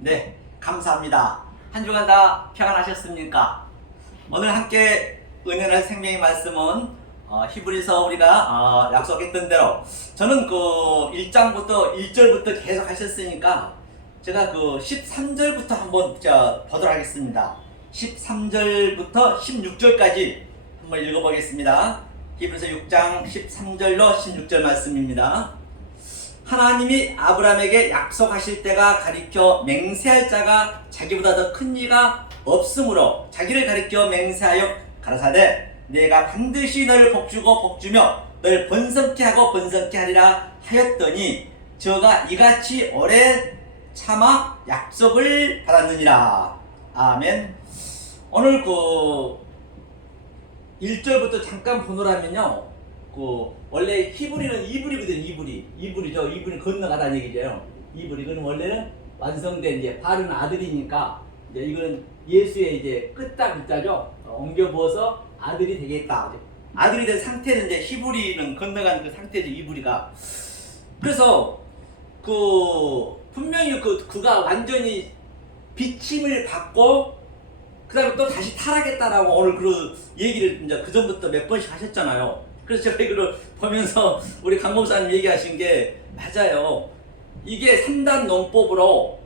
네, 감사합니다. 한 주간 다 평안하셨습니까? 오늘 함께 은혜의 생명의 말씀은 히브리서 우리가 약속했던 대로 저는 그 1장부터 1절부터 계속 하셨으니까 제가 그 13절부터 한번 보도록 하겠습니다. 13절부터 16절까지 한번 읽어보겠습니다. 히브리서 6장 13절로 16절 말씀입니다. 하나님이 아브라함에게 약속하실 때가 가리켜 맹세할 자가 자기보다 더 큰 이가 없으므로 자기를 가리켜 맹세하여 가라사대 내가 반드시 너를 복주고 복주며 너를 번성케 하고 번성케 하리라 하였더니 저가 이같이 오래 참아 약속을 받았느니라. 아멘. 오늘 그 1절부터 잠깐 보노라면요, 원래 히브리는 이불이거든요. 이불이죠. 이불이 건너가다는 얘기죠. 이불이 그는 원래는 완성된 이제 바른 아들이니까 이제 이건 예수의 이제 끝자죠. 옮겨 부어서 아들이 되겠다. 아들이 된 상태는 이제 히브리는 건너가는 그 상태죠. 이불이가. 그래서 분명히 그가 완전히 비침을 받고 그다음에 또 다시 타락했다라고 오늘 그 얘기를 이제 그 전부터 몇 번씩 하셨잖아요. 그래서 제가 이거를 보면서 우리 강 목사님 얘기하신 게 맞아요. 이게 3단 논법으로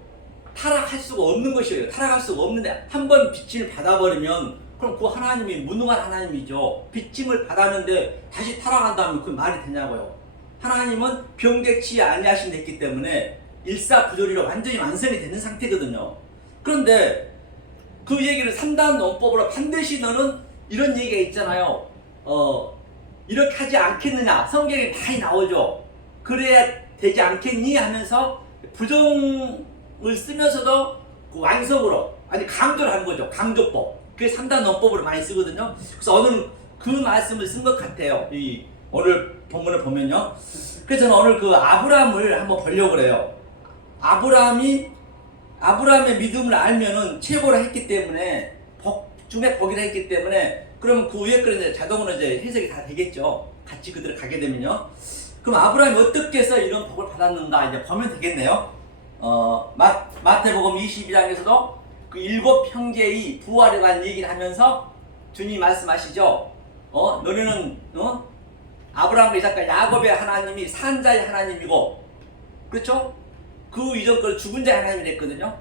타락할 수가 없는 것이에요. 타락할 수가 없는데 한 번 비침을 받아버리면 그럼 그 하나님이 무능한 하나님이죠. 비침을 받았는데 다시 타락한다면 그 말이 되냐고요. 하나님은 변개치 아니하신 됐기 때문에 일사부조리로 완전히 완성이 되는 상태거든요. 그런데 그 얘기를 3단 논법으로 반드시 너는 이런 얘기가 있잖아요. 이렇게 하지 않겠느냐. 성경에 많이 나오죠. 그래야 되지 않겠니 하면서 부정을 쓰면서도 그 완성으로 아니 강조를 하는 거죠. 강조법. 그게 3단 논법으로 많이 쓰거든요. 그래서 오늘 그 말씀을 쓴 것 같아요. 이 오늘 본문을 보면요. 그래서 저는 오늘 그 아브라함을 한번 보려고 그래요. 아브라함의 믿음을 알면은 최고로 했기 때문에 복 중에 복이라 했기 때문에 그러면 그 위에 거는 이제 자동으로 이제 해석이 다 되겠죠. 같이 그대로 가게 되면요. 그럼 아브라함이 어떻게 해서 이런 복을 받았는가 이제 보면 되겠네요. 마태복음 22장에서도 그 7 형제의 부활에 관한 얘기를 하면서 주님이 말씀하시죠. 너네는 아브라함과 이삭과 야곱의 하나님이 산자의 하나님이고, 그렇죠? 그 이전 걸 죽은 자의 하나님이 됐거든요.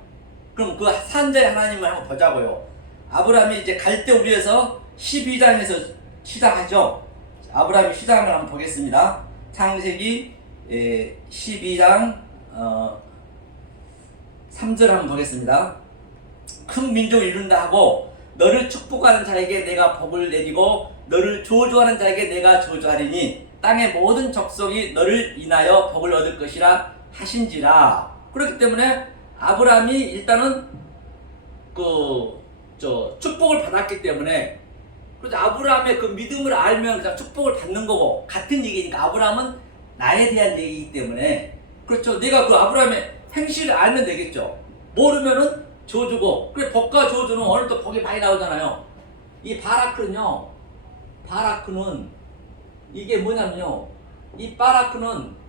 그럼 그 산자의 하나님을 한번 보자고요. 아브라함이 이제 갈 때 우리에서 12장에서 시작하죠. 아브라함의 시작을 한번 보겠습니다. 창세기 12장 3절 한번 보겠습니다. 큰 민족을 이룬다 하고 너를 축복하는 자에게 내가 복을 내리고 너를 저주하는 자에게 내가 저주하리니 땅의 모든 족속이 너를 인하여 복을 얻을 것이라 하신지라. 그렇기 때문에 아브라함이 일단은 축복을 받았기 때문에, 그래서 아브라함의 그 믿음을 알면 그냥 축복을 받는 거고 같은 얘기니까 아브라함은 나에 대한 얘기이기 때문에, 그렇죠. 내가 그 아브라함의 행실을 알면 되겠죠. 모르면은 저주고, 그래 복과 저주는 오늘 또 복이 많이 나오잖아요. 이 바라크는 이게 뭐냐면요, 이 바라크는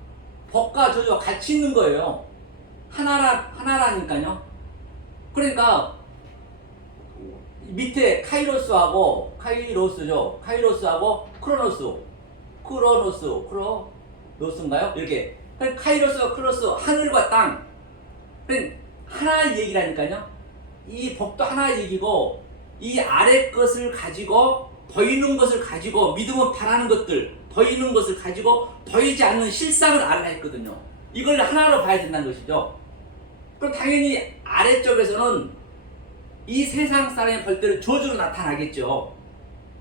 복과 저주가 같이 있는 거예요. 하나라니까요. 그러니까 밑에 카이로스하고 크로노스인가요? 이렇게 카이로스와 크로노스, 하늘과 땅, 하나의 얘기라니까요. 이 복도 하나의 얘기고, 이 아래 것을 가지고 보이는 것을 가지고 믿음은 바라는 것들, 보이는 것을 가지고 보이지 않는 실상을 알아야 했거든요. 이걸 하나로 봐야 된다는 것이죠. 그럼 당연히 아래쪽에서는 이 세상 사람이 볼 때는 저주로 나타나겠죠.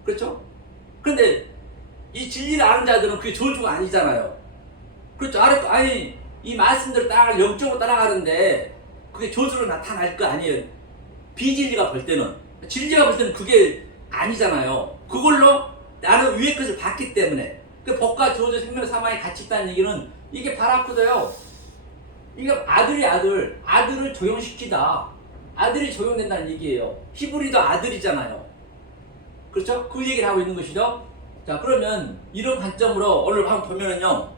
그렇죠? 그런데 이 진리를 아는 자들은 그게 저주가 아니잖아요. 그렇죠? 아니 이 말씀대로 영적으로 따라가는데 그게 저주로 나타날 거 아니에요. 비진리가 볼 때는, 진리가 볼 때는 그게 아니잖아요. 그걸로 나는 위의 것을 봤기 때문에, 그 복과 저주, 생명, 사망이 같이 있다는 얘기는 이게 바라크도요. 이게 아들을 조용시키다. 아들이 조용된다는 얘기예요. 히브리도 아들이잖아요. 그렇죠? 그 얘기를 하고 있는 것이죠. 자, 그러면 이런 관점으로 오늘 한번 보면은요,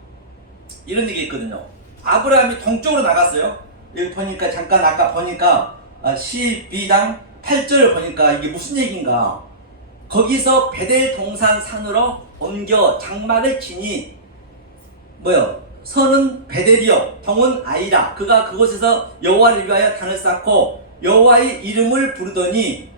이런 얘기 있거든요. 아브라함이 동쪽으로 나갔어요. 여기 보니까 잠깐 아까 보니까 12장 8절 보니까 이게 무슨 얘기인가? 거기서 베델 동산 산으로 옮겨 장막을 치니 선은 베델이요 동은 아이라. 그가 그곳에서 여호와를 위하여 단을 쌓고 여호와의 이름을 부르더니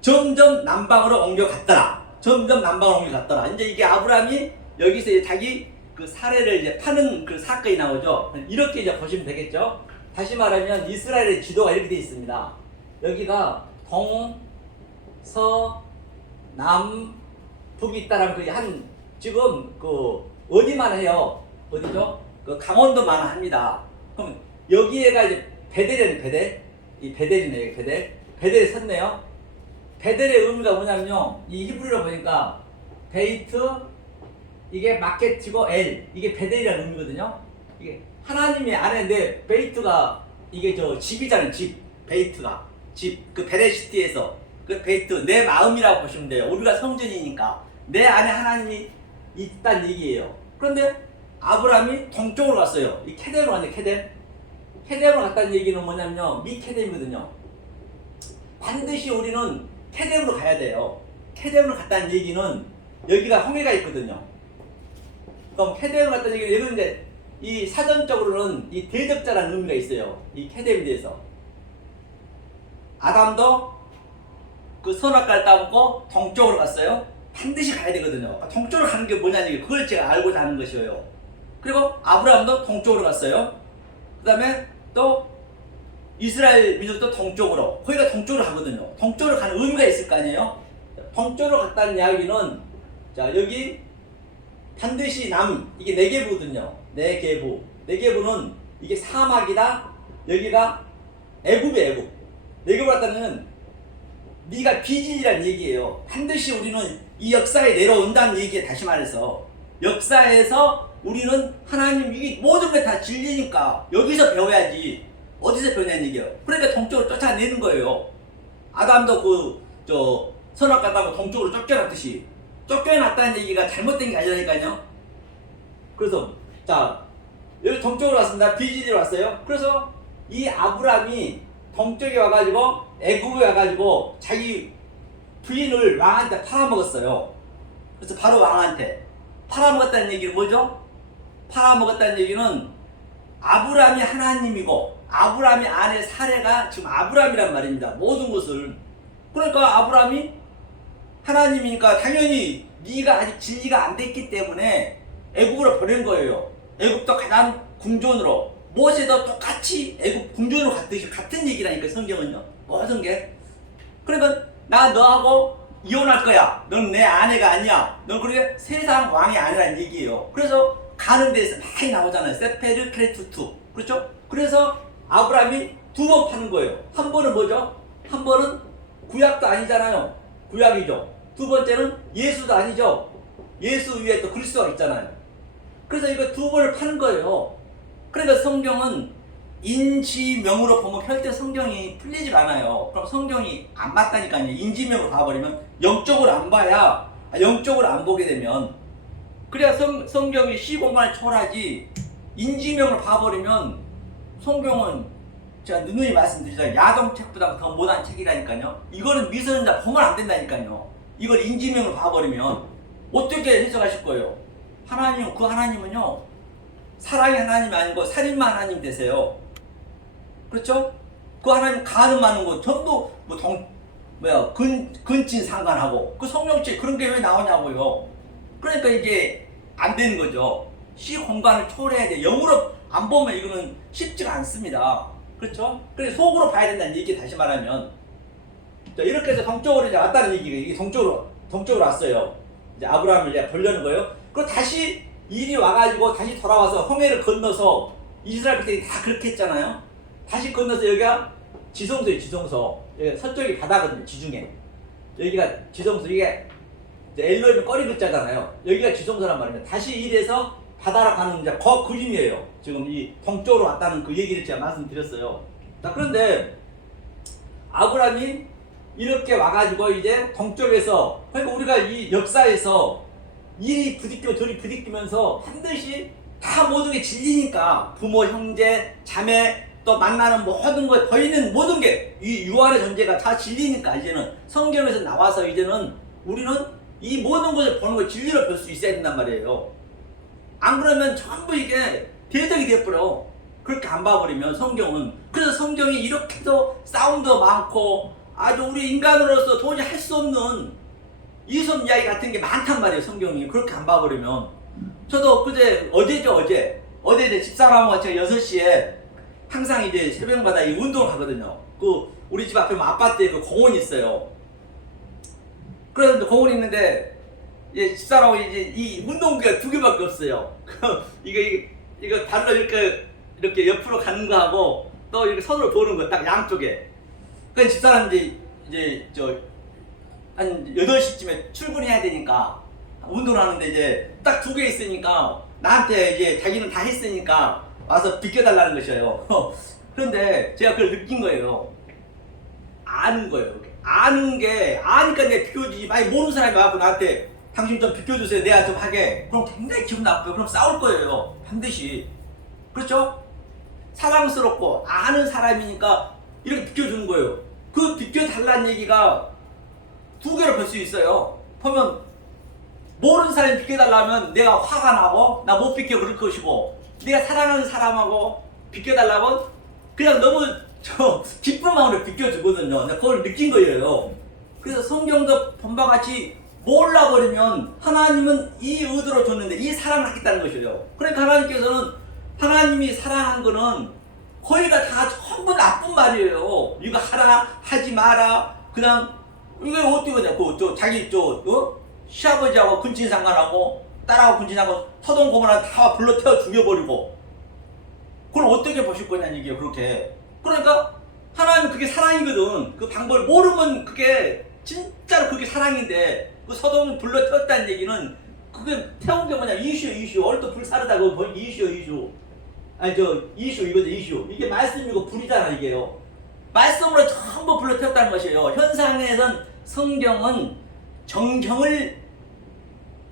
점점 남방으로 옮겨갔더라. 점점 남방으로 옮겨갔더라. 이제 이게 아브라함이 여기서 이제 자기 그 사례를 이제 파는 그 사건이 나오죠. 이렇게 이제 보시면 되겠죠. 다시 말하면 이스라엘의 지도가 이렇게 되어 있습니다. 여기가 동, 서, 남, 북이 있다라는 그 한 지금 그 어디만 해요? 어디죠? 그 강원도만 합니다. 그럼 여기에가 이제 베델이네. 베델. 이 베델이네. 베델. 베델에 섰네요. 베델의 의미가 뭐냐면요. 이 히브리로 보니까 베이트 이게 마켓이고 엘 이게 베델이라는 의미거든요. 이게 하나님의 안에인데 베이트가 이게 저 집이잖아요. 집. 베이트가 집. 그 베레시티에서 그 베이트 내 마음이라고 보시면 돼요. 우리가 성전이니까 내 안에 하나님이 있다는 얘기예요. 그런데 아브라함이 동쪽으로 갔어요. 이 케덴으로 갔네. 케덴으로 갔다는 얘기는 뭐냐면요. 미케덴이거든요. 반드시 우리는 케덴으로 가야 돼요. 케덴으로 갔다는 얘기는 여기가 홍해가 있거든요. 그럼 케덴으로 갔다는 얘기는 여기는 이제 이 사전적으로는 이 대적자라는 의미가 있어요. 이 케덴에 대해서. 아담도 그 선악과를 따먹고 동쪽으로 갔어요. 반드시 가야 되거든요. 동쪽으로 가는 게 뭐냐는 얘기, 그걸 제가 알고자 하는 것이에요. 그리고 아브라함도 동쪽으로 갔어요. 그 다음에 또 이스라엘 민족도 동쪽으로, 거기가 동쪽으로 가거든요. 동쪽으로 가는 의미가 있을 거 아니에요. 동쪽으로 갔다는 이야기는 자 여기 반드시 이게 네게부거든요. 네게부는 이게 사막이다. 여기가 애굽이에요. 애굽. 네게부로 갔다는 네가 비질이라는 얘기예요. 반드시 우리는 이 역사에 내려온다는 얘기에 다시 말해서 역사에서 우리는 하나님 이게 모든 게 다 진리니까 여기서 배워야지 어디서 배우냐는 얘기예요. 그러니까 동쪽으로 쫓아내는 거예요. 아담도 선악과 따고 동쪽으로 쫓겨났듯이 쫓겨났다는 얘기가 잘못된 게 아니라니까요. 그래서 자 여기 동쪽으로 왔습니다. 비질이 왔어요. 그래서 이 아브라함이 동쪽에 와가지고 애굽에 와가지고 자기 부인을 왕한테 팔아먹었어요. 그래서 바로 왕한테 팔아먹었다는 얘기는 뭐죠? 팔아먹었다는 얘기는 아브라함이 하나님이고 아브라함이 안에 사례가 지금 아브라함이란 말입니다. 모든 것을. 그러니까 아브라함이 하나님이니까 당연히 네가 아직 진리가 안 됐기 때문에 애굽으로 보낸 거예요. 애굽도 가난 궁전으로. 모세도 똑같이 애굽 궁전으로 갔듯이 같은 얘기라니까 성경은요. 모든 게. 그러니까 나 너하고 이혼할 거야. 넌 내 아내가 아니야. 넌 그렇게 세상 왕이 아니라는 얘기예요. 그래서 가는 데서 많이 나오잖아요. 세페르 크레투투. 그렇죠? 그래서 아브라함이 두 번 파는 거예요. 한 번은 뭐죠? 한 번은 구약도 아니잖아요. 구약이죠. 두 번째는 예수도 아니죠. 예수 위에 또 그리스도가 있잖아요. 그래서 이거 두 번을 파는 거예요. 그러니까 성경은 인지명으로 보면 절대 성경이 풀리질 않아요. 그럼 성경이 안 맞다니까요. 인지명으로 봐버리면 영적으로 안 봐야 영적으로 안 보게 되면 그래야 성경이 시공간을 초월하지 인지명으로 봐버리면 성경은 제가 누누이 말씀드리잖아요. 야동책보다 더 못한 책이라니까요. 이거는 미성년자 보면 안 된다니까요. 이걸 인지명으로 봐버리면 어떻게 해석하실 거예요? 그 하나님은요 사랑의 하나님이 아니고 살인마 하나님 되세요. 그렇죠? 그 하나님 가는 많은 거 전부 근친 상관하고 그 성령책 그런 게 왜 나오냐고요. 그러니까 이게 안 되는 거죠. 시 공간을 초월해야 돼. 영으로 안 보면 이거는 쉽지가 않습니다. 그렇죠? 그래서 속으로 봐야 된다는 얘기 다시 말하면 자, 이렇게 해서 동쪽으로 이제 왔다는 얘기가 이게 동쪽으로 왔어요. 이제 아브라함을 이제 보려는 거예요. 그리고 다시 일이 와가지고 다시 돌아와서 홍해를 건너서 이스라엘 백성이 다 그렇게 했잖아요. 다시 건너서 여기가 지성소예요. 지성소. 여기 서쪽이 바다거든요. 지중해. 여기가 지성소. 이게 엘로힘이 꺼리 글자잖아요. 여기가 지성소란 말입니다. 다시 이래서 바다로 가는 이제 그 그림이에요. 지금 이 동쪽으로 왔다는 그 얘기를 제가 말씀드렸어요. 자, 그런데 아브라함이 이렇게 와가지고 이제 동쪽에서 그러니까 우리가 이 역사에서 일이 부딪히고 둘이 부딪히면서 반드시 다 모든 게 진리니까 부모, 형제, 자매 또 또 만나는 모든 거 보이는 모든 게 이 유한의 존재가 다 진리니까 이제는 성경에서 나와서 이제는 우리는 이 모든 것을 보는 걸 진리로 볼 수 있어야 된단 말이에요. 안 그러면 전부 이게 대적이 돼버려. 그렇게 안 봐버리면 성경은. 그래서 성경이 이렇게도 싸움도 많고 아주 우리 인간으로서 도저히 할 수 없는 이손 이야기 같은 게 많단 말이에요. 성경이 그렇게 안 봐버리면. 저도 어제 이제 집사람하고 제가 6시에 항상 이제 새벽마다 이 운동을 하거든요. 그 우리 집 앞에 아파트에 그 공원이 있어요. 그래서 공원이 있는데 예, 집사람하고 이제 이 운동기가 2개밖에 없어요. 이거 발로 이렇게 옆으로 가는 거 하고 또 이렇게 손으로 도는 거 딱 양쪽에. 그래서 집사람 이제 한 8시쯤에 출근해야 되니까 운동을 하는데 이제 딱 2개 있으니까 나한테 이제 자기는 다 했으니까 와서 비켜달라는 것이에요. 그런데 제가 그걸 느낀 거예요. 아는 거예요. 아니까 내가 비켜주지. 만약 모르는 사람이 와서 나한테 당신 좀 비켜주세요. 내가 좀 하게. 그럼 굉장히 기분 나빠요. 그럼 싸울 거예요. 반드시. 그렇죠? 사랑스럽고 아는 사람이니까 이렇게 비켜주는 거예요. 그 비켜달라는 얘기가 2개로 볼 수 있어요. 보면 모르는 사람이 비켜달라면 내가 화가 나고 나 못 비켜 그럴 것이고, 내가 사랑하는 사람하고 비켜달라면 그냥 너무 기쁜 마음으로 비켜주거든요. 내가 그걸 느낀 거예요. 그래서 성경도 본바 같이 몰라버리면 하나님은 이 의도로 줬는데 이 사랑을 하겠다는 것이에요. 그러니까 하나님께서는 하나님이 사랑한 거는 거의가 다 전부 나쁜 말이에요. 이거 하라 하지 마라. 그냥 이거 어떻게 그냥 자기 시아버지하고 근친상간하고 딸하고 근친하고 서동고모랑 다 불러 태워 죽여버리고, 그걸 어떻게 보실 거냐는 얘기예요. 그렇게. 그러니까 하나님은 그게 사랑이거든. 그 방법을 모르면 그게 진짜로 그게 사랑인데, 그 서동 불러 태웠다는 얘기는 그게 태운 게 뭐냐, 이슈 얼또 불사르다고 이슈 아니 이슈 이거죠. 이슈 이게 말씀이고 불이잖아. 이게요 말씀으로 전부 불러 태웠다는 것이에요. 현상에선 성경은 정경을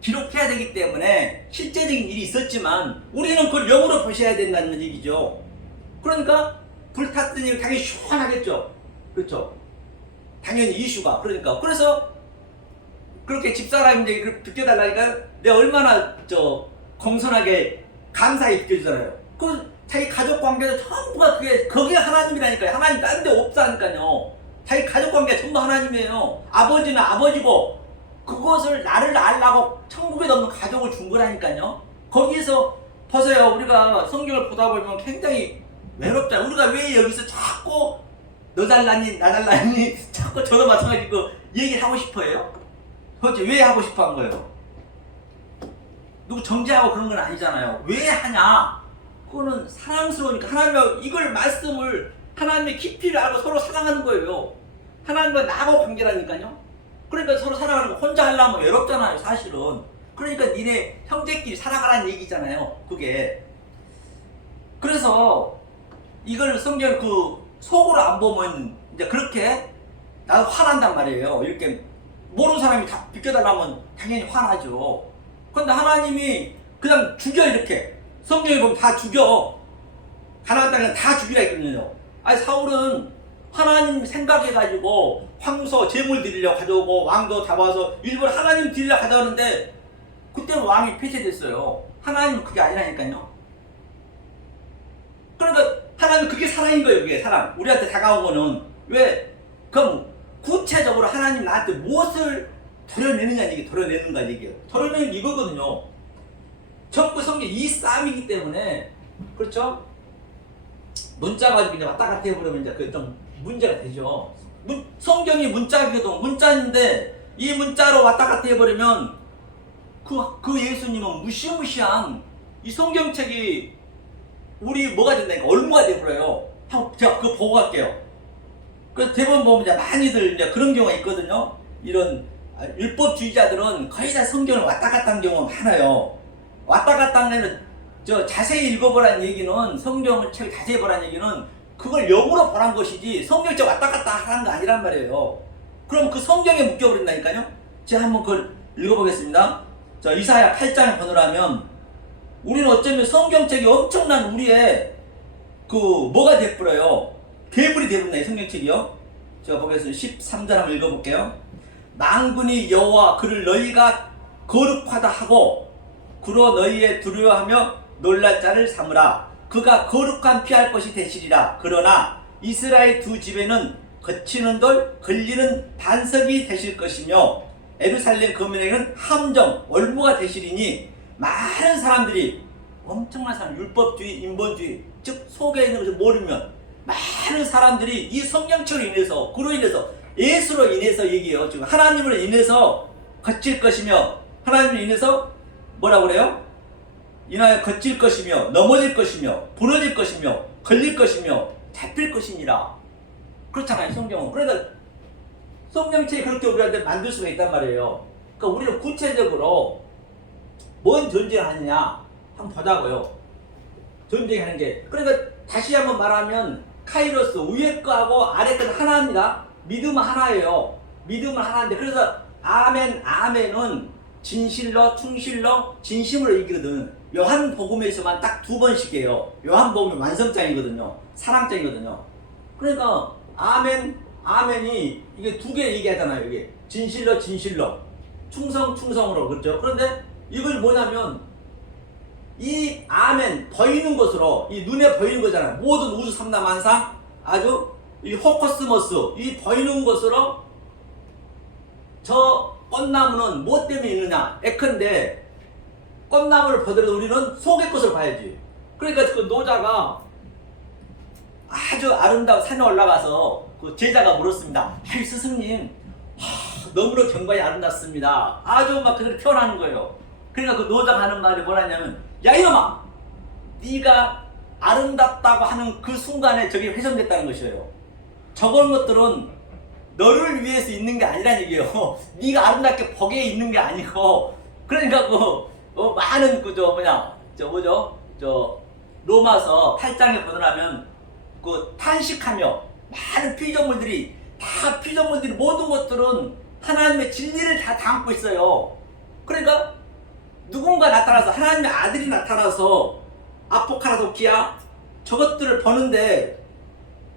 기록해야 되기 때문에 실제적인 일이 있었지만 우리는 그걸 영으로 보셔야 된다는 얘기죠. 그러니까 불탔던 일 당연히 시원하겠죠. 그렇죠? 당연히 이슈가. 그러니까 그래서 그렇게 집사람이 이제 비켜달라니까 내가 얼마나 공손하게 감사히 비켜주잖아요. 그 자기 가족 관계도 전부가 거기가 하나님이라니까요. 하나님 다른 데 없다니까요. 자기 가족 관계가 전부 하나님이에요. 아버지는 아버지고 그것을 나를 알라고 천국에 넣는 가족을 준 거라니까요. 거기서 보세요. 우리가 성경을 보다 보면 굉장히 외롭잖아요. 우리가 왜 여기서 자꾸 너 잘났니 나 잘났니 자꾸 저도 마찬가지고 얘기를 하고 싶어요. 도대체 왜 하고 싶어 한 거예요? 누구 정죄하고 그런 건 아니잖아요. 왜 하냐? 그거는 사랑스러우니까. 하나님의 이걸 말씀을 하나님의 깊이를 알고 서로 사랑하는 거예요. 하나님과 나하고 관계라니까요. 그러니까 서로 사랑하는 거. 혼자 하려면 외롭잖아요, 사실은. 그러니까 니네 형제끼리 사랑하라는 얘기잖아요, 그게. 그래서 이걸 성경 속으로 안 보면 이제 그렇게 나도 화난단 말이에요. 이렇게 모르는 사람이 다 비켜달라면 당연히 화나죠. 그런데 하나님이 그냥 죽여. 이렇게 성경에 보면 다 죽여. 가나안 땅은 다 죽이라 했거든요. 아니 사울은 하나님 생각해가지고 황소 제물 드리려고 가져오고 왕도 잡아서 일부러 하나님 드리려고 가져오는데 그때는 왕이 폐쇄됐어요. 하나님은 그게 아니라니까요. 그러니까 하나님은 그게 사랑인 거예요. 그게 사랑. 우리한테 다가온 거는 왜? 그럼 구체적으로 하나님 나한테 무엇을 도려내느냐 얘기, 도려내는가 얘기예요. 도려내는 이거거든요. 전부 성경 이 싸움이기 때문에. 그렇죠? 문자 가지고 이제 왔다 갔다 해버리면 이제 그 좀 문제가 되죠. 성경이 문자거든. 문자인데 이 문자로 왔다 갔다 해버리면 그 예수님은 무시무시한 이 성경책이 우리 뭐가 된다니까 얼무가 돼버려요. 제가 그거 보고 갈게요. 그래서 대부분 보면 이제 많이들 이제 그런 경우가 있거든요. 이런 율법주의자들은 거의 다 성경을 왔다 갔다 하는 경우가 많아요. 왔다 갔다 하는 자세히 읽어보라는 얘기는, 성경을 책 자세히 보라는 얘기는 그걸 영으로 보란 것이지 성경책 왔다 갔다 하라는 거 아니란 말이에요. 그럼 그 성경에 묶여버린다니까요. 제가 한번 그걸 읽어보겠습니다. 자, 이사야 8장의 번호라면 우리는 어쩌면 성경책이 엄청난 우리의 뭐가 돼버려요? 괴물이 돼버린다, 이 성경책이요. 제가 보겠습니다. 13절 한번 읽어볼게요. 만군이 여호와 그를 너희가 거룩하다 하고 그로 너희의 두려워하며 놀랄 자를 삼으라. 그가 거룩한 피할 것이 되시리라. 그러나 이스라엘 두 집에는 거치는 돌 걸리는 반석이 되실 것이며 예루살렘 거민에게는 함정 올무가 되시리니 많은 사람들이, 엄청난 사람, 율법주의, 인본주의, 즉 속에 있는 것을 모르면 많은 사람들이 이 성경책으로 인해서, 그로 인해서, 예수로 인해서 얘기해요. 지금 하나님으로 인해서 거칠 것이며, 하나님으로 인해서 뭐라고 그래요? 인하여 거칠 것이며, 넘어질 것이며, 부러질 것이며, 걸릴 것이며, 잡힐 것이니라. 그렇잖아요, 성경은. 그러니까 성경책이 그렇게 우리한테 만들 수가 있단 말이에요. 그러니까 우리는 구체적으로 뭔 전쟁을 하느냐 한번 보자고요. 전쟁하는 게. 그러니까 다시 한번 말하면 카이로스, 위에 거하고 아래 거는 하나입니다. 믿음은 하나예요. 믿음은 하나인데, 그래서 아멘, 아멘은 진실로, 충실로, 진심으로 이기거든. 요한복음에서만 딱 2번씩이에요. 요한복음이 완성장이거든요. 사랑장이거든요. 그러니까 아멘, 아멘이 이게 2개 얘기하잖아요. 이게 진실로, 진실로, 충성, 충성으로. 그렇죠? 그런데 이걸 뭐냐면 이 아멘, 보이는 것으로, 이 눈에 보이는 거잖아요. 모든 우주 삼라만상, 아주 이 호코스모스, 이 보이는 것으로 저 꽃나무는 뭐 때문에 있느냐? 예컨대 꽃나무를 보더라도 우리는 속의 것을 봐야지. 그러니까 그 노자가 아주 아름다운 산에 올라가서 그 제자가 물었습니다. 아이 스승님, 너무나 경관이 아름답습니다. 아주 막 그렇게 표현하는 거예요. 그러니까 그 노자가 하는 말이 뭐라냐면, 야 이놈아, 네가 아름답다고 하는 그 순간에 저게 훼손됐다는 것이에요. 저런 것들은 너를 위해서 있는 게 아니란 얘기예요. 네가 아름답게 보기에 있는 게 아니고. 그러니까 많은 로마서 8장에 보더라면 탄식하며 많은 피조물들이 모든 것들은 하나님의 진리를 다 담고 있어요. 그러니까 누군가 나타나서, 하나님의 아들이 나타나서 아포카라도키야 저것들을 보는데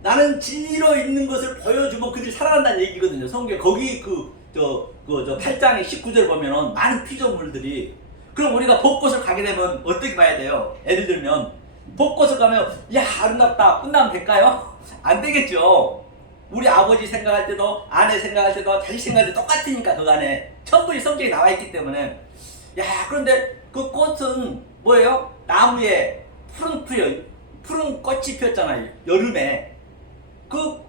나는 진리로 있는 것을 보여주면 그들이 살아난다는 얘기거든요. 성경 거기 8장의 19절 보면은 많은 피조물들이. 그럼 우리가 벚꽃을 가게 되면 어떻게 봐야 돼요? 예를 들면 벚꽃을 가면 야 아름답다 끝나면 될까요? 안 되겠죠. 우리 아버지 생각할 때도, 아내 생각할 때도, 자식 생각할 때도 똑같으니까 그 안에 전부 이 성경에 나와 있기 때문에. 야 그런데 그 꽃은 뭐예요? 나무에 푸른 꽃이 피었잖아요. 여름에. 그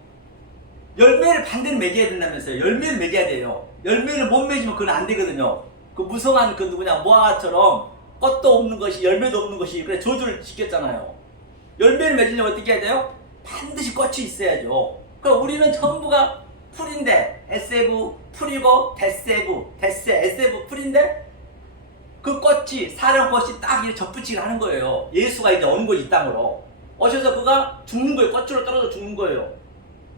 열매를 반드시 맺어야 된다면서요. 열매를 맺어야 돼요. 열매를 못 맺으면 그건 안 되거든요. 그 무성한 모아처럼 꽃도 없는 것이, 열매도 없는 것이, 그래 저주를 지켰잖아요. 열매를 맺으려면 어떻게 해야 돼요? 반드시 꽃이 있어야죠. 그럼 우리는 전부가 풀인데, SF 풀이고 SF 풀인데, 그 꽃이, 사령꽃이 딱 이렇게 접붙이기를 하는 거예요. 예수가 이제 온 거지, 이 땅으로. 오셔서 그가 죽는 거예요. 꽃으로 떨어져 죽는 거예요.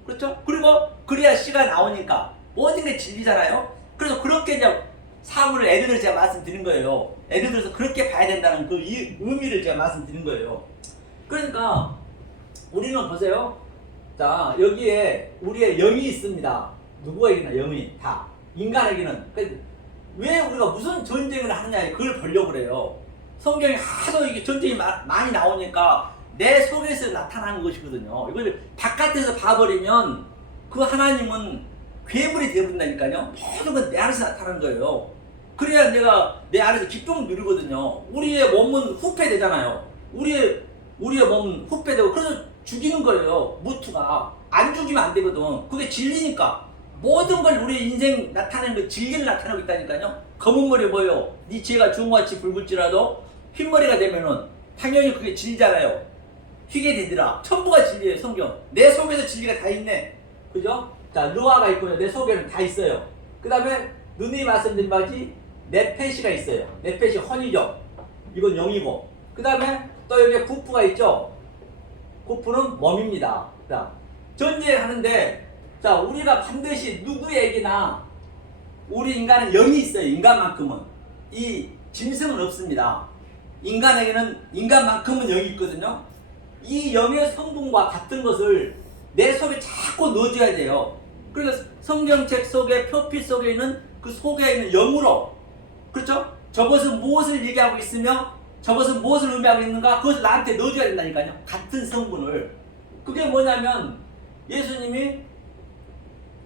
그렇죠? 그리고 그래야 씨가 나오니까 모든 게 진리잖아요. 그래서 그렇게 이제 사물을 예를 들어서 제가 말씀드린 거예요. 예를 들어서 그렇게 봐야 된다는 그 의미를 제가 말씀드린 거예요. 그러니까 우리는 보세요. 자, 여기에 우리의 영이 있습니다. 누구에게나 영이 다. 인간에게는. 왜 우리가 무슨 전쟁을 하느냐, 그걸 보려고 그래요. 성경에 하도 이게 전쟁이 많이 나오니까 내 속에서 나타나는 것이거든요. 이걸 바깥에서 봐버리면 그 하나님은 괴물이 되어버린다니까요. 모든 건 내 안에서 나타나는 거예요. 그래야 내가 내 안에서 기쁨을 누리거든요. 우리의 몸은 후패되잖아요. 우리의 몸은 후패되고, 그래서 죽이는 거예요. 무투가. 안 죽이면 안 되거든. 그게 진리니까. 모든 걸 우리의 인생 나타내는 거, 진리를 나타내고 있다니까요. 검은 머리 뭐예요? 네 죄가 주홍같이 붉을지라도 흰머리가 되면은 당연히 그게 진리잖아요. 휘게 되더라. 전부가 진리예요, 성경. 내 속에서 진리가 다 있네. 그죠? 자, 르아가 있고요. 내 속에는 다 있어요. 그 다음에 누누이 말씀드린 바지 네페시가 있어요. 네페시 혼이죠. 이건 영이고. 그 다음에 또 여기에 구프가 있죠. 구프는 몸입니다. 자, 전쟁하는데, 자, 우리가 반드시 누구에게나 우리 인간은 영이 있어요. 인간만큼은. 이 짐승은 없습니다. 인간에게는 인간만큼은 영이 있거든요. 이 영의 성분과 같은 것을 내 속에 자꾸 넣어줘야 돼요. 그래서 성경책 속에 표피 속에 있는 그 속에 있는 영으로, 그렇죠? 저것은 무엇을 얘기하고 있으며 저것은 무엇을 의미하고 있는가, 그것을 나한테 넣어줘야 된다니까요. 같은 성분을. 그게 뭐냐면 예수님이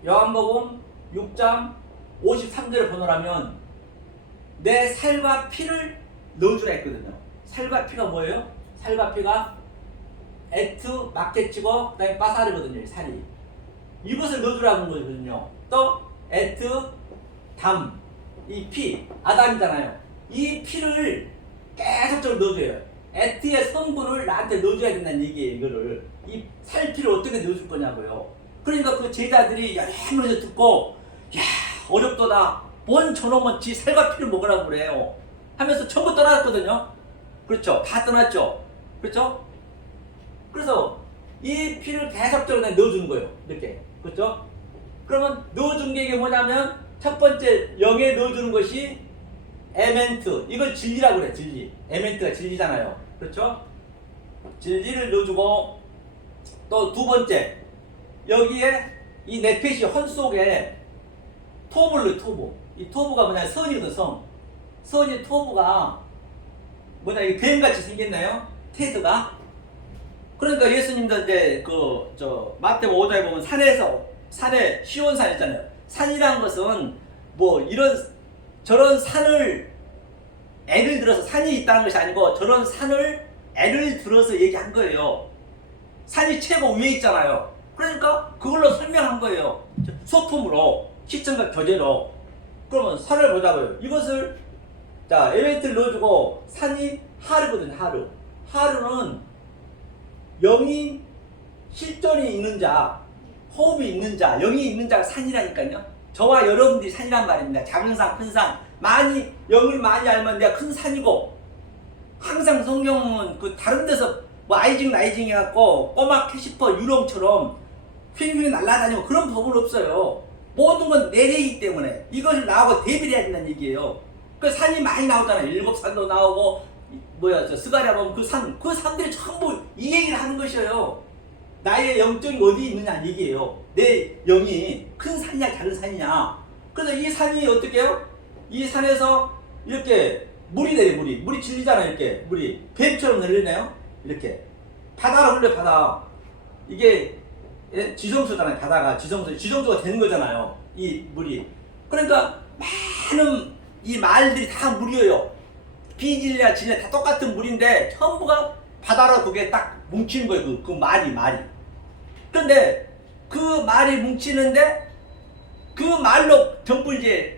요한복음 6장 53절을 번호라면 내 살과 피를 넣어주라 했거든요. 살과 피가 뭐예요? 살과 피가 에트, 마켓치고 그 다음에 빠사르거든요. 살이. 이것을 넣어주라는 거거든요. 또 에트, 담, 이 피, 아담이잖아요. 이 피를 계속적으로 넣어줘요. 에트의 성분을 나한테 넣어줘야 된다는 얘기예요. 이거를. 이 살피를 어떻게 넣어줄 거냐고요. 그러니까 그 제자들이 여러 명에서 듣고, 야, 어렵도다. 뭔 저놈은 지 살과 피를 먹으라고 그래요. 하면서 전부 떠났거든요. 그렇죠. 다 떠났죠. 그렇죠. 그래서 이 피를 계속적으로 넣어주는 거예요. 이렇게. 그렇죠. 그러면 넣어준 게 이게 뭐냐면 첫 번째 영에 넣어주는 것이 에멘트. 이걸 진리라고 그래. 진리. 에멘트가 진리잖아요. 그렇죠. 진리를 넣어주고, 또 두 번째 여기에 이 네펫이 헌 속에 토부를 넣어요. 토부. 이 토부가 뭐냐, 선이거든. 선이 토부가 뭐냐, 이게 뱀같이 생겼나요? 테드가. 그러니까 예수님도 이제 마태복음 5장에 보면 산에 시온산 있잖아요. 산이라는 것은 뭐 저런 산을 애를 들어서 산이 있다는 것이 아니고 저런 산을 애를 들어서 얘기한 거예요. 산이 최고 위에 있잖아요. 그러니까 그걸로 설명한 거예요. 소품으로, 시청각 교재로. 그러면 산을 보자고요. 이것을 자 엘리트를 넣어주고, 산이 하르거든요. 하르는 영이 실존이 있는 자, 호흡이 있는 자, 영이 있는 자가 산이라니까요. 저와 여러분들이 산이란 말입니다. 작은 산, 큰 산. 영을 많이 알면 내가 큰 산이고, 항상 성경은 그 다른 데서 뭐 아이징 나이징 해갖고 꼬마 캐시퍼 유령처럼 휙휙 날아다니고 그런 법은 없어요. 모든 건 내리기 때문에 이것을 나하고 대비를 해야 된다는 얘기예요. 그 산이 많이 나오잖아요. 일곱산도 나오고, 스가랴 보면 그 산들이 전부 이 얘기를 하는 것이에요. 나의 영적인 어디 있느냐 얘기예요. 내 영이 큰 산이냐 작은 산이냐. 그래서 이 산이 어떻게 해요? 이 산에서 이렇게 물이 내려. 물이 질리잖아요. 이렇게 물이 뱀처럼 내리네요. 이렇게 바다로 흘려. 바다. 이게 지성수잖아요. 바다가 지성수가 되는 거잖아요. 이 물이. 그러니까 많은 이 말들이 다 물이에요. 비질리아 진리아 다 똑같은 물인데 전부가 바다로 그게 딱 뭉치는 거예요. 그 말이. 그런데 그 말이 뭉치는데 그 말로 전부 이제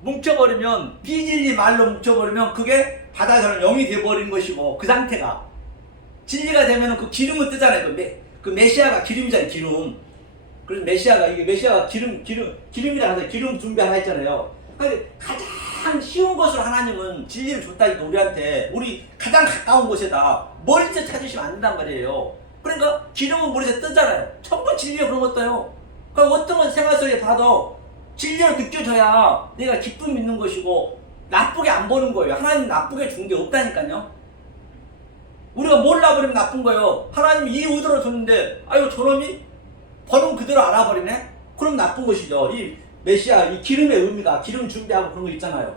뭉쳐버리면, 비진리 말로 뭉쳐버리면 그게 바다에서는 영이 되어버린 것이고, 그 상태가 진리가 되면 그 기름을 뜨잖아요. 그 메시아가 기름이잖아요. 기름. 그래서 메시아가 기름이라 하서 기름 준비 하나 했잖아요. 그러니까 가장 쉬운 것으로 하나님은 진리를 줬다니까. 우리한테 우리 가장 가까운 곳에다 멀리서 찾으시면 안 된단 말이에요. 그러니까 기름은 물에서 뜨잖아요. 전부 진리가 그런 것도요. 그러니까 어떤 건 생활 속에 봐도 진리로 느껴져야 내가 기쁨이 있는 것이고 나쁘게 안 보는 거예요. 하나님 나쁘게 준 게 없다니까요. 우리가 몰라버리면 나쁜 거예요. 하나님이 이 의도로 줬는데 아이고 저놈이 번호 그대로 알아버리네? 그럼 나쁜 것이죠. 이 메시아, 이 기름의 의미가, 기름 준비하고 그런 거 있잖아요.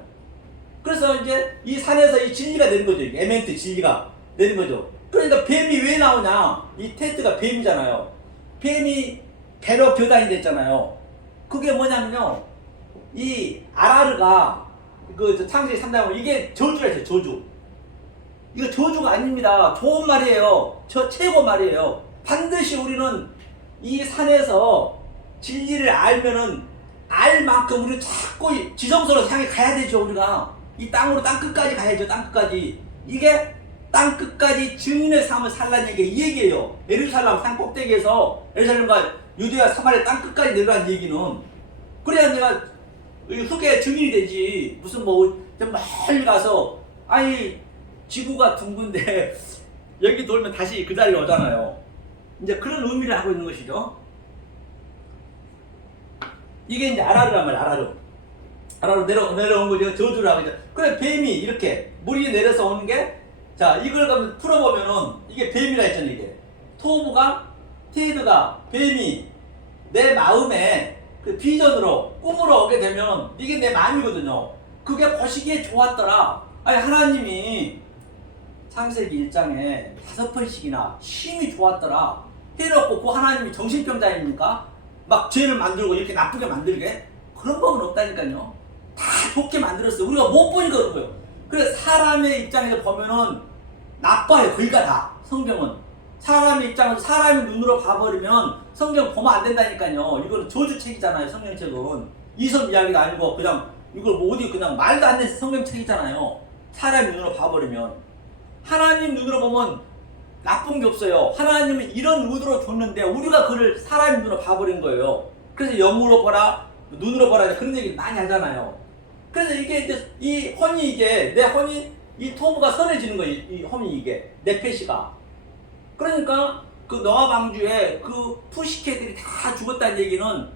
그래서 이제 이 산에서 이 진리가 내린 거죠. 에멘트 진리가 내린 거죠. 그러니까 뱀이 왜 나오냐? 이 테트가 뱀이잖아요. 뱀이 배로 교단이 됐잖아요. 그게 뭐냐면요, 이 아라르가 창세기 3장에 이게 저주래요. 저주. 이거 저주가 아닙니다. 좋은 말이에요. 최고 말이에요. 반드시 우리는 이 산에서 진리를 알면은 알 만큼 우리는 자꾸 지성소로 향해 가야 되죠. 우리가 이 땅으로 땅 끝까지 가야죠. 땅 끝까지. 이게 땅 끝까지 증인의 삶을 살라는 얘기, 이 얘기예요. 예루살렘 산 꼭대기에서 예루살렘과 유대와 사마리아 땅 끝까지 내려간 얘기는, 그래야 내가 흙의 증인이 되지. 무슨 멀리 가서 지구가 둥근데 여기 돌면 다시 그 자리에 오잖아요. 이제 그런 의미를 하고 있는 것이죠. 이게 이제 아라르란 말이에요. 아라르 내려온 거죠. 저주를 하고 있죠. 그래 뱀이 이렇게 물이 내려서 오는 게, 자 이걸 풀어보면은 이게 뱀이라 했잖아요. 이게 토부가 테드가 뱀이 내 마음에 그 비전으로 꿈으로 오게 되면 이게 내 마음이거든요. 그게 보시기에 좋았더라. 아니 하나님이 창세기 1장에 5번씩이나 심히 좋았더라 해놓고 그 하나님이 정신병자입니까? 막 죄를 만들고 이렇게 나쁘게 만들게? 그런 법은 없다니까요. 다 좋게 만들었어요. 우리가 못 보니까 그런 거예요. 그래서 사람의 입장에서 보면은 나빠요. 거기가 다 성경은 사람의 입장에서 사람의 눈으로 봐버리면 성경 보면 안 된다니까요. 이거는 저주책이잖아요. 성경책은 이섬 이야기가 아니고 그냥 이걸 뭐 어디 그냥 말도 안 되는 성경책이잖아요. 사람의 눈으로 봐버리면 하나님 눈으로 보면 나쁜 게 없어요. 하나님은 이런 의도로 줬는데 우리가 그를 사람의 눈으로 봐버린 거예요. 그래서 영으로 보라, 눈으로 보라 그런 얘기 많이 하잖아요. 그래서 이게 이제 이 혼이 이게 내 혼이 이 토부가 선해지는 거예요. 이 혼이 이게 네페시가. 그러니까 그 노아 방주에 그 푸시케들이 다 죽었다는 얘기는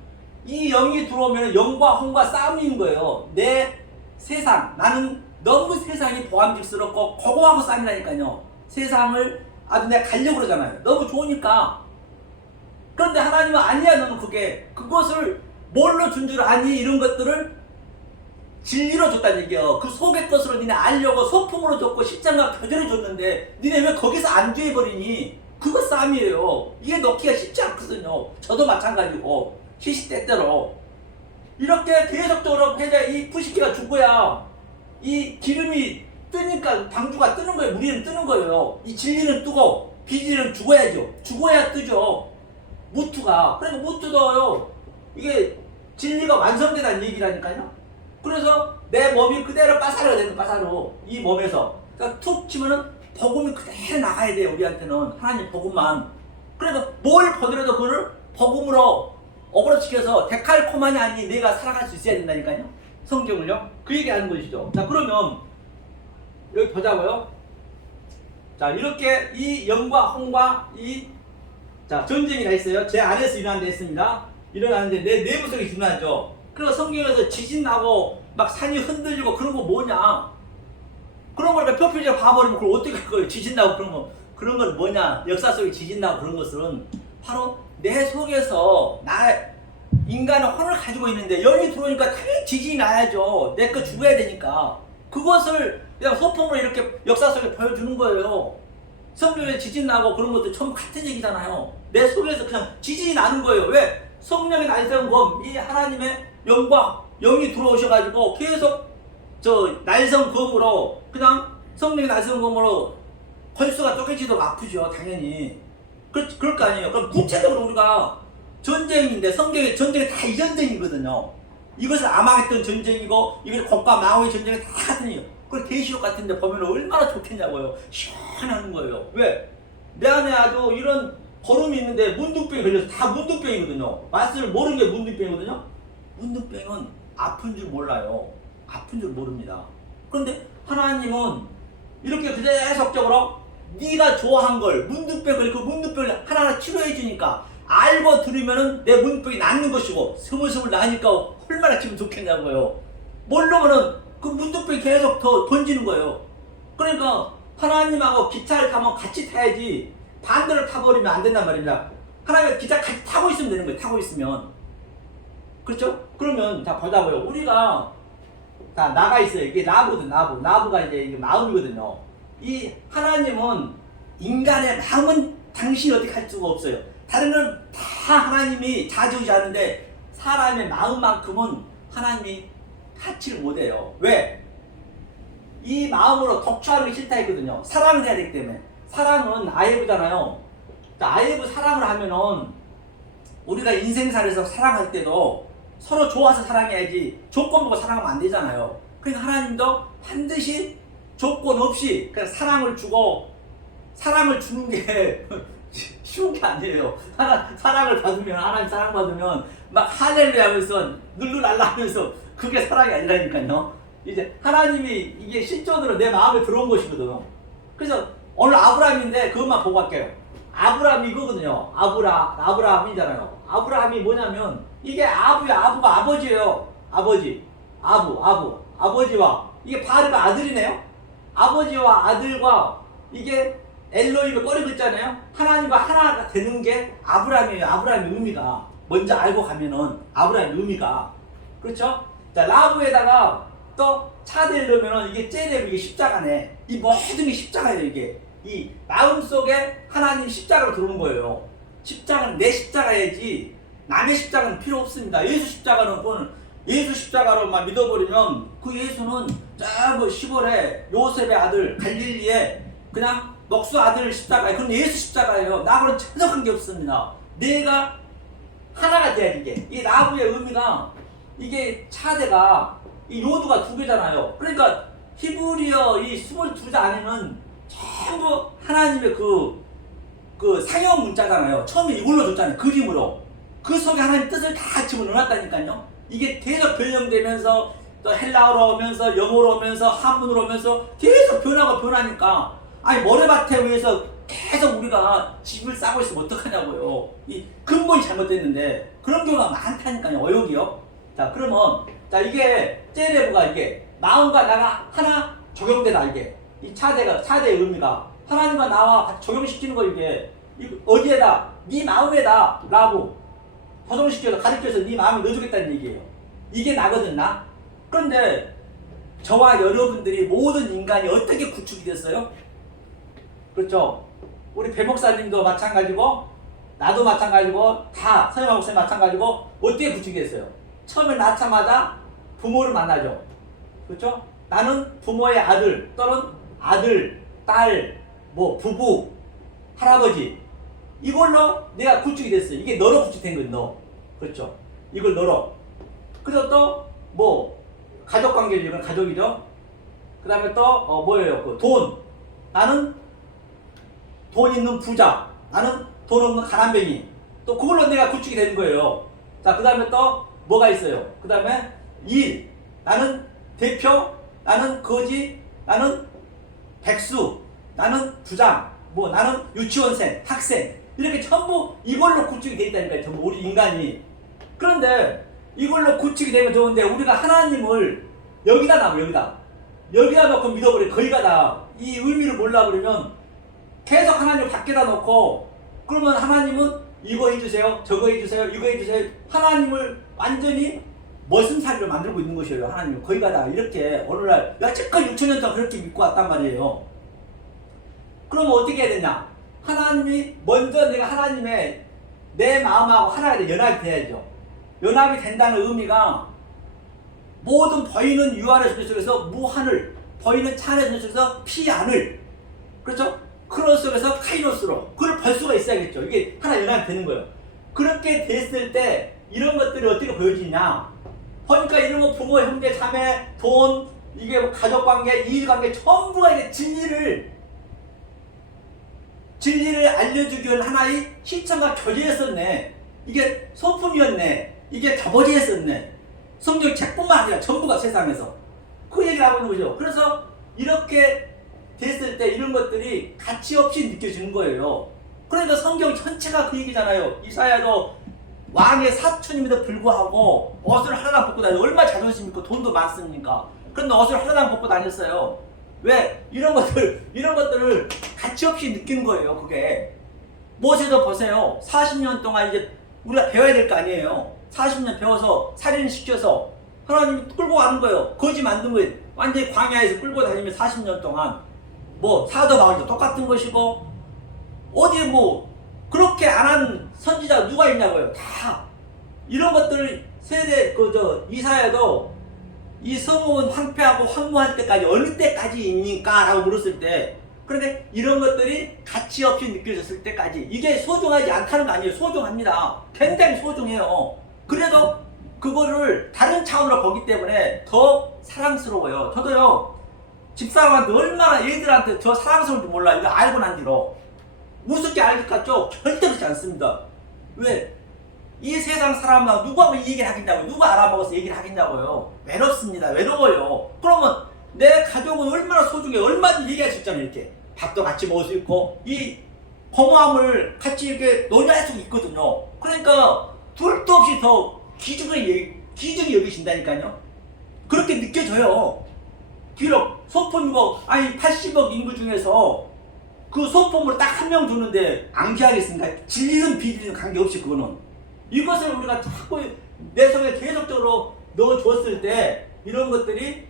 이 영이 들어오면 영과 혼과 싸움인 거예요. 내 세상, 나는 너무 세상이 보암직스럽고 고고하고 싸움이라니까요. 세상을 아주 내가 가려고 그러잖아요. 너무 좋으니까. 그런데 하나님은 아니야. 너는 그것을 뭘로 준 줄 아니? 이런 것들을 진리로 줬다는 얘기예요. 그 속의 것으로 니네 알려고 소품으로 줬고 십장가 표절해 줬는데 니네 왜 거기서 안주해버리니? 그거 싸움이에요. 이게 넣기가 쉽지 않거든요. 저도 마찬가지고 시시때때로 이렇게 계속적으로 해야 이 푸시키가 죽어야 이 기름이 뜨니까 방주가 뜨는 거예요. 우리는 뜨는 거예요. 이 진리는 뜨고 비진리는 죽어야죠. 죽어야 뜨죠. 무트가. 그러니까 무트도요. 이게 진리가 완성되다는 얘기라니까요. 그래서 내 몸이 그대로 빠사르가 되는 빠사로 이 몸에서 그러니까 툭 치면은 복음이 그대로 나가야 돼요. 우리한테는 하나님 복음만. 그래서 뭘 보더라도 그걸 복음으로 어그로시켜서 데칼코만이 아니 내가 살아갈 수 있어야 된다니까요. 성경을요. 그 얘기하는 것이죠. 자 그러면 여기 보자고요. 자 이렇게 이 영과 혼과 이 자 전쟁이 다 있어요. 제 안에서 일어나는 데 있습니다. 일어나는데 내 내부 속에 일어나죠. 그리고 성경에서 지진 나고 막 산이 흔들리고 그런 거 뭐냐? 그런 걸 표피적으로 봐버리면 그걸 어떻게 할 거예요? 지진 나고 그런 건 뭐냐? 역사 속에 지진 나고 그런 것은 바로 내 속에서 인간은 혼을 가지고 있는데 영이 들어오니까 당연히 지진이 나야죠. 내 거 죽어야 되니까. 그것을 그냥 소품으로 이렇게 역사 속에 보여주는 거예요. 성경에 지진 나고 그런 것도 전부 같은 얘기잖아요. 내 속에서 그냥 지진이 나는 거예요. 왜? 성령의 날성검, 이 하나님의 영이 들어오셔가지고 계속 저 날성검으로 그냥 성령의 날성검으로 헐수가 쪼개지도록 아프죠. 당연히. 그럴 거 아니에요. 그럼 구체적으로 우리가 전쟁인데 성경의 전쟁이 다 이 전쟁이거든요. 이것을 암하했던 전쟁이고 이걸 곡과 망호의 전쟁이 다 같은 얘기예요. 그걸 계시록 같은 데 보면 얼마나 좋겠냐고요. 시원한 거예요. 왜? 내 안에 아주 이런 거름이 있는데 문둥병이 걸려서 다 문둥병이거든요. 말씀을 모르는 게 문둥병이거든요. 문둥병은 아픈 줄 몰라요. 아픈 줄 모릅니다. 그런데 하나님은 이렇게 계속적으로 네가 좋아한 걸 문둥병 걸리고 그 문둥병을 하나하나 치료해 주니까 알고 들으면은 내 문둥병이 낫는 것이고 스물스물 나니까 얼마나 기분 좋겠냐고요. 모르면은 그 문둥병이 계속 더 던지는 거예요. 그러니까 하나님하고 기차를 타면 같이 타야지 반대로 타버리면 안 된단 말입니다. 하나님과 기차 같이 타고 있으면 되는 거예요. 타고 있으면. 그렇죠? 그러면 자 보자고요. 우리가 다 나가 있어요. 이게 나부거든. 나부가 이제 이게 마음이거든요. 이 하나님은 인간의 마음은 당신이 어떻게 할 수가 없어요. 다른 건 다 하나님이 자주하는데 사람의 마음만큼은 하나님이 하지를 못해요. 왜? 이 마음으로 독초하는 게 싫다 했거든요. 사랑을 해야 되기 때문에. 사랑은 아예브잖아요. 아예브 사랑을 하면은 우리가 인생살에서 사랑할 때도 서로 좋아서 사랑해야지 조건 보고 사랑하면 안 되잖아요. 그러니까 하나님도 반드시 조건 없이 그냥 사랑을 주고 사랑을 주는 게 쉬운 게 아니에요. 사랑을 받으면 하나님 사랑 받으면 막 할렐루야 하면서 룰루랄라 하면서 그게 사랑이 아니라니까요. 이제 하나님이 이게 실존으로 내 마음에 들어온 것이거든요. 그래서 오늘 아브라함인데 그것만 보고 갈게요. 아브라함이 이거거든요. 아브라함이잖아요. 아브라함이 뭐냐면 이게 아부가 아버지예요. 아버지와 이게 바르가 아들이네요. 아버지와 아들과 이게 엘로힘의 꺼리고 있잖아요. 하나님과 하나가 되는 게 아브라함이에요. 아브라함의 의미가 먼저 알고 가면은 아브라함의 의미가 그렇죠? 자 라브에다가 또 차대를 넣으면은 이게 째레로 이게 십자가네. 이 모든 게 십자가예요. 이게 이 마음 속에 하나님 십자가로 들어오는 거예요. 십자가는 내 십자가야지 남의 십자가는 필요 없습니다. 예수 십자가는 그건 예수 십자가로만 믿어버리면 그 예수는 저 시골에 요셉의 아들 갈릴리에 그냥 녹수 아들 십자가예요. 그건 예수 십자가예요. 나하고는 전혀 관계없습니다. 내가 하나가 돼야 이게. 이 라브의 의미가 이게 차대가 이 요두가 두 개잖아요. 그러니까 히브리어 이 22자 안에는 전부 하나님의 그 상형 문자잖아요. 처음에 이걸로 줬잖아요. 그림으로. 그 속에 하나님 뜻을 다 집어넣었다니까요. 이게 계속 변형되면서 또 헬라어로 오면서 영어로 오면서 한문으로 오면서 계속 변하고 변하니까 아니 모래밭에 의해서 계속 우리가 집을 싸고 있으면 어떡하냐고요. 이 근본이 잘못됐는데 그런 경우가 많다니까요. 어욕이요. 자 그러면 자 이게 째레브가 이게 마음과 나가 하나 적용되다 이게 이 차대의 의미가 하나님과 나와 같이 적용시키는 거 이게 어디에다 네 마음에다 라고 적용시켜서 가르쳐서 네 마음에 넣어주겠다는 얘기예요. 이게 나거든 나. 그런데 저와 여러분들이 모든 인간이 어떻게 구축이 됐어요? 그렇죠? 우리 배 목사님도 마찬가지고 나도 마찬가지고 다 서영아 목사님 마찬가지고 어떻게 구축이 됐어요? 처음에 낳자마자 부모를 만나죠. 그렇죠? 나는 부모의 아들 또는 아들, 딸, 뭐 부부, 할아버지 이걸로 내가 구축이 됐어요. 이게 너로 구축된 거예요. 너. 그렇죠? 이걸 너로. 그래서 또 뭐 가족관계죠. 이건 가족이죠. 그 다음에 또 뭐예요? 그 돈. 나는 돈 있는 부자. 나는 돈 없는 가난뱅이. 또 그걸로 내가 구축이 되는 거예요. 자, 그 다음에 또 뭐가 있어요? 그 다음에 일. 나는 대표. 나는 거지. 나는 백수. 나는 부장. 뭐 나는 유치원생, 학생. 이렇게 전부 이걸로 구축이 되어 있다니까요. 전부 우리 인간이. 그런데 이걸로 구축이 되면 좋은데 우리가 하나님을 여기다 놔 여기다 놓고 믿어버려. 거기가 다 이 의미를 몰라버리면 계속 하나님을 밖에다 놓고 그러면 하나님은 이거 해주세요, 저거 해주세요, 이거 해주세요. 하나님을 완전히 머슴살이로 만들고 있는 것이에요. 하나님은 거기가 다 이렇게 오늘날 여태껏 6천년 동안 그렇게 믿고 왔단 말이에요. 그러면 어떻게 해야 되냐? 하나님이 먼저 내가 하나님의 내 마음하고 하나가 연합이 돼야죠. 연합이 된다는 의미가 모든 보이는 유한의 소리 속에서 무한을, 보이는 찬의 소리 속에서 피안을, 그렇죠? 크로스 속에서 카이로스로 그걸 볼 수가 있어야겠죠. 이게 하나 연합이 되는 거예요. 그렇게 됐을 때 이런 것들이 어떻게 보여지냐? 보니까 이런 거 부모, 형제, 자매, 돈, 이게 뭐 가족관계, 이일관계 전부가 이게 진리를 알려주기 위한 하나의 시청과 교제였었네. 이게 소품이었네. 이게 저버지였었네. 성경 책뿐만 아니라 전부가 세상에서 그 얘기를 하고 있는 거죠. 그래서 이렇게 됐을 때 이런 것들이 가치 없이 느껴지는 거예요. 그러니까 성경 전체가 그 얘기잖아요. 이사야도 왕의 사촌임에도 불구하고 옷을 하나도 벗고 다녀요. 얼마나 자존심 있고 돈도 많습니까? 그런데 옷을 하나도 벗고 다녔어요. 왜? 이런 것들을 가치 없이 느끼는 거예요. 그게 모세도 보세요. 40년 동안 이제 우리가 배워야 될 거 아니에요. 40년 배워서 살인을 시켜서 하나님이 끌고 가는 거예요. 거지 만든 거예요. 완전히 광야에서 끌고 다니면 40년 동안 뭐 사도 바울도 똑같은 것이고 어디에 뭐 그렇게 안 한 선지자가 누가 있냐고요. 다 이런 것들을 세대 이사야도 이 성읍은 황폐하고 황무할 때까지 어느 때까지입니까? 라고 물었을 때 그런데 이런 것들이 가치 없이 느껴졌을 때까지 이게 소중하지 않다는 거 아니에요. 소중합니다. 굉장히 소중해요. 그래도 그거를 다른 차원으로 보기 때문에 더 사랑스러워요. 저도요 집사람한테 얼마나 얘들한테 저 사랑스러운지 몰라. 이거 알고 난 뒤로 우습게 알 것 같죠? 절대 그렇지 않습니다. 왜? 이 세상 사람하고 누구하고 얘기를 하겠냐고요. 누가 알아먹어서 얘기를 하겠냐고요. 외롭습니다. 외로워요. 그러면 내 가족은 얼마나 소중해. 얼마든지 얘기할 수 있잖아요. 이렇게 밥도 같이 먹을 수 있고 이 허무함을 같이 이렇게 논의할 수 있거든요. 그러니까 둘도 없이 더 귀중히 여기신다니까요. 그렇게 느껴져요. 비록 소품이고 아니 80억 인구 중에서 그 소품으로 딱 한 명 주는데 앙시하겠습니까? 진리든 비리든 관계없이 그거는. 이것을 우리가 자꾸 내 속에 계속적으로 넣어줬을 때 이런 것들이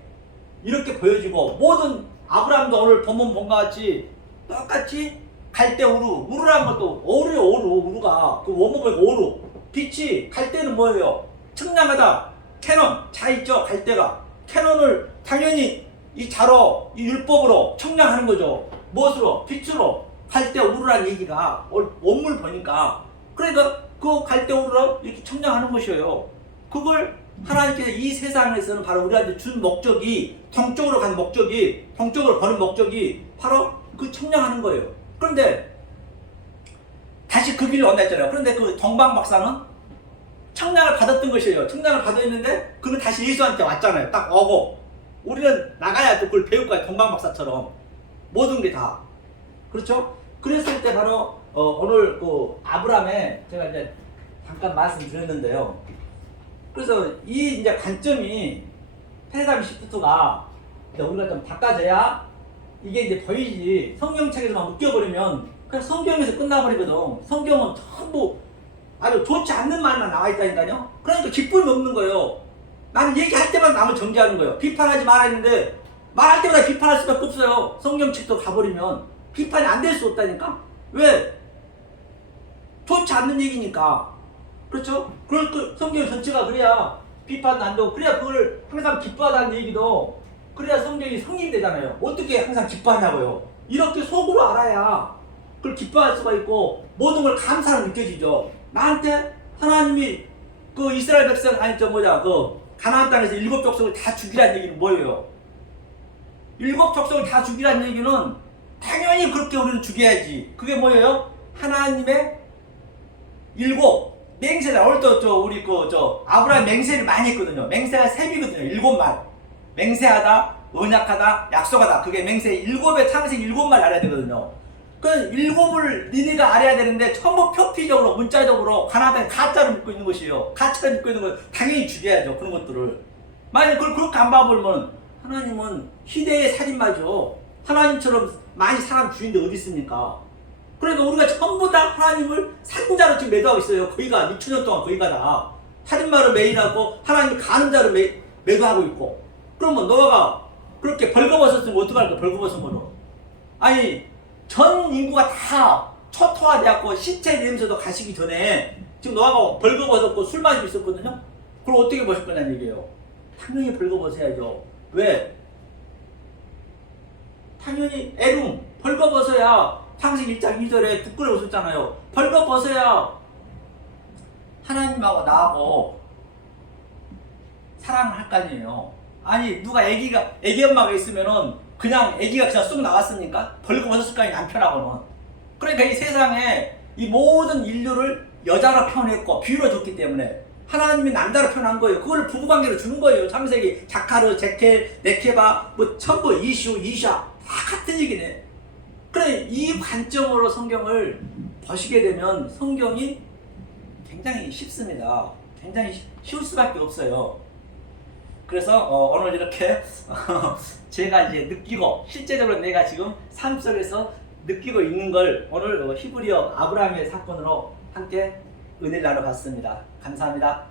이렇게 보여지고 모든 아브라함도 오늘 본문 본 것 같이 똑같이 갈대 우루, 우루라는 것도 오루요, 우루가 그 원문을 오루. 빛이 갈대는 뭐예요? 청량하다. 캐논 자 있죠, 갈대가. 캐논을 당연히 이 자로 이 율법으로 청량하는 거죠. 무엇으로? 빛으로. 갈대 우루라는 얘기가 원문을 보니까 그러니까 그 갈대 우루로 이렇게 청량하는 것이에요. 그걸 하나님께서 이 세상에서는 바로 우리한테 준 목적이 동쪽으로 가는 목적이 동쪽으로 보는 목적이 바로 그 청량하는 거예요. 그런데 다시 그 길이 온다 했잖아요. 그런데 그 동방 박사는 청량을 받았던 것이에요. 청량을 받았는데 그는 다시 예수한테 왔잖아요. 딱 오고 우리는 나가야 또 그걸 배울 거야. 동방 박사처럼 모든 게 다 그렇죠. 그랬을 때 바로 오늘 그 아브라함의 제가 이제 잠깐 말씀드렸는데요. 그래서 이 이제 관점이 패러다임 시프트가 우리가 좀 바꿔줘야 이게 이제 보이지. 성경책에서만 묶여버리면 그냥 성경에서 끝나버리거든. 성경은 전부 아주 좋지 않는 말만 나와 있다니까요. 그러니까 기쁨이 없는 거예요. 나는 얘기할 때마다 남을 정죄하는 거예요. 비판하지 말아 했는데 말할 때마다 비판할 수밖에 없어요. 성경책도 가버리면 비판이 안 될 수 없다니까. 왜? 좋지 않는 얘기니까. 그렇죠? 그 성경 전체가 그래야 비판도 안 되고 그래야 그걸 항상 기뻐하다는 얘기도 그래야 성경이 성립이 되잖아요. 어떻게 항상 기뻐하냐고요. 이렇게 속으로 알아야 그걸 기뻐할 수가 있고 모든 걸 감사로 느껴지죠. 나한테 하나님이 그 이스라엘 백성 그 가나안 땅에서 7 족속을 다 죽이라는 얘기는 뭐예요? 7 족속을 다 죽이라는 얘기는 당연히 그렇게 우리는 죽여야지. 그게 뭐예요? 하나님의 7 맹세다. 오늘 또 우리 아브라함 맹세를 많이 했거든요. 맹세가 3이거든요. 7말. 맹세하다, 언약하다, 약속하다. 그게 맹세 7의 창세기 7말 알아야 되거든요. 그 7을 니네가 알아야 되는데 전부 표피적으로 문자적으로 가나안에 가짜로 믿고 있는 것이에요. 가짜로 믿고 있는 거 당연히 죽여야죠. 그런 것들을. 만약 그걸 그렇게 안 봐버리면 하나님은 희대의 살인마죠. 하나님처럼 많이 사람 죽인데 어디 있습니까? 그러니까 우리가 전부 다 하나님을 살인자로 지금 매도하고 있어요. 거의가 2000년 동안 거의가 다 살인마로 매인하고 하나님을 가늠자로 매도하고 있고. 그러면 너가 그렇게 벌거벗었으면 어떡할까? 벌거벗은 거로. 아니 전 인구가 다 초토화되었고 시체 냄새도 가시기 전에 지금 너가 벌거벗었고 술 마시고 있었거든요. 그럼 어떻게 보실 거냐는 얘기예요. 당연히 벌거벗어야죠. 왜? 당연히 애룸 벌거벗어야 창세기 1장 2절에 부끄러워 웃었잖아요. 벌거벗어야 하나님하고 나하고 사랑을 할 거 아니에요. 아니 누가 애기 엄마가 있으면은 그냥 애기가 그냥 쑥 나왔습니까? 벌거벗었을 거 아니에요. 남편하고는. 그러니까 이 세상에 이 모든 인류를 여자로 표현했고 비유로 줬기 때문에 하나님이 남자로 표현한 거예요. 그걸 부부관계로 주는 거예요. 창세기 자카르, 제켈, 네케바 뭐 전부 이슈, 이샤 다 같은 얘기네. 그래 이 관점으로 성경을 보시게 되면 성경이 굉장히 쉽습니다. 굉장히 쉬울 수밖에 없어요. 그래서 오늘 이렇게 제가 이제 느끼고 실제적으로 내가 지금 삶 속에서 느끼고 있는 걸 오늘 히브리어 아브라함의 사건으로 함께 은혜를 나눠봤습니다. 감사합니다.